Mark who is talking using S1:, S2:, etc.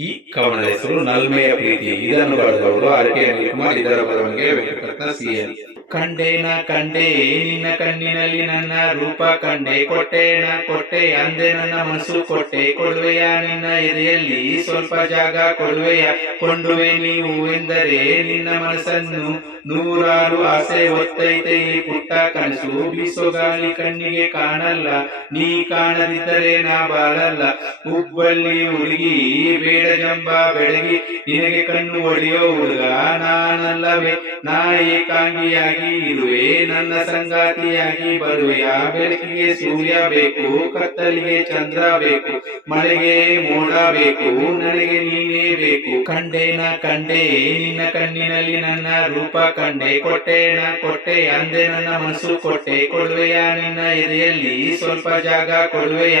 S1: ಈ ಕವನದ ಹೆಸರು ನಲ್ಮೆಯ ಪ್ರೀತಿ ಇದನ್ನು ಬರೆದವರು ಅರಕೆ ಅನಿಲ್ ಕುಮಾರ್ ಇದರ ಬರವಣಿಗೆ ವೆಂಕಟರತ್ನ ಸಿಎನ್. ಕಂಡೇನ ಕಂಡೆ, ನಿನ್ನ ಕಣ್ಣಿನಲ್ಲಿ ನನ್ನ ರೂಪ ಕಂಡೆ, ಕೊಟ್ಟೇನ ಕೊಟ್ಟೆ, ಅಂದೆ ನನ್ನ ಮನಸ್ಸು ಕೊಟ್ಟೆ, ಕೊಡುವೆಯ ನಿನ್ನ ಎದೆಯಲ್ಲಿ ಸ್ವಲ್ಪ ಜಾಗ ಕೊಡುವೆಯ? ಕೊಂಡುವೆ ನೀವು ಎಂದರೆ ನಿನ್ನ ಮನಸ್ಸನ್ನು ನೂರಾರು ಆಸೆ ಒತ್ತೈತೆ ಈ ಪುಟ್ಟ ಕನಸು ಬೀಸೋಗಾಲಿ ಕಣ್ಣಿಗೆ ಕಾಣಲ್ಲ. ನೀ ಕಾಣದಿದ್ದರೆ ನಾ ಬಾಳಲ್ಲ. ಹುಬ್ಬಳ್ಳಿ ಹುಡುಗಿ ಬೇಡ ಜಂಬ ಬೆಳಗಿ ನಿನಗೆ ಕಣ್ಣು ಒಡೆಯೋ ಹುಡುಗ ನಾನಲ್ಲವೇ. ನಾ ಏಕಾಂಗಿಯಾಗಿ ಇರುವೆ, ನನ್ನ ಸಂಗಾತಿಯಾಗಿ ಬರುವೆಯ ಬೆಳಕಿಗೆ ಸೂರ್ಯ ಬೇಕು, ಕತ್ತಲಿಗೆ ಚಂದ್ರ ಬೇಕು. ಮಳೆಗೆ ಮೋಡ ಬೇಕು, ನನಗೆ ನೀನೇ ಬೇಕು. ಕಂಡೇನ ಕಂಡೆ, ನಿನ್ನ ಕಣ್ಣಿನಲ್ಲಿ ನನ್ನ ರೂಪ ಕಂಡೆ. ಕೊಟ್ಟೇನ ಕೊಟ್ಟೆ, ಅಂದೆ ನನ್ನ ಮನಸ್ಸು ಕೊಟ್ಟೆ. ಕೊಡುವೆಯ ನಿನ್ನ ಎದೆಯಲ್ಲಿ ಸ್ವಲ್ಪ ಜಾಗ ಕೊಡುವೆಯ?